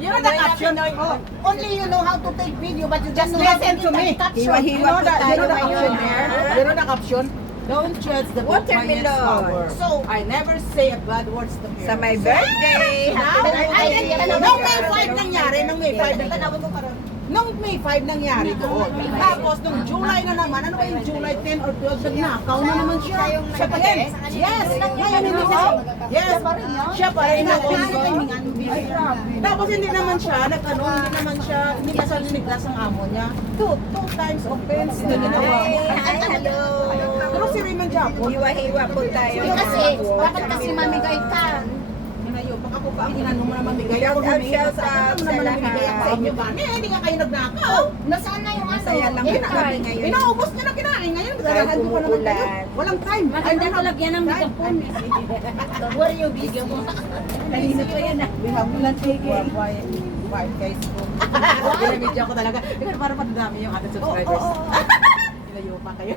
You know the caption? Only you know how to take video, but you just listen to me. Hiwa-hiwa po tayo ngayon. You know the caption? Don't judge the book by its Watermelon. cover. So, I never say a bad words to her. Sa my birthday. Nung May 5 nangyari, nung May 5 nangyari. Nung May 5 nangyari doon. Tapos, nung July na naman, ano ba yung July 10 or 12, nagnakaw na naman siya. Siya pa rin. Yes. Ngayon, hindi siya. Yes. Siya pa rin. Tapos, hindi naman siya, hindi pa siya liniglas ang amo niya. Two times offense na ginawa. Hi, hello. Pero si Raymond Japo, Hiwa-hiwa po tayo. Kasi, bakit kasi mamigay ka? Hinayo, baka po pa, hinanong mo na mamigay ako. Shout out sa Namimigay ako sa inyo ba? Hindi nga kayo nagnakaw. Nasaan na yung ano? Masaya lang po kami ngayon. Inaubos niyo na kinain ngayon. Garahan ko pa naman kayo. Walang time. Maganda ko lagyan ng makeup po. Where you video mo? Kanina pa yan ah. We have taken five guys po. Ginamidya ko talaga. Para padami yung ating subscribers. Hinayo pa kayo.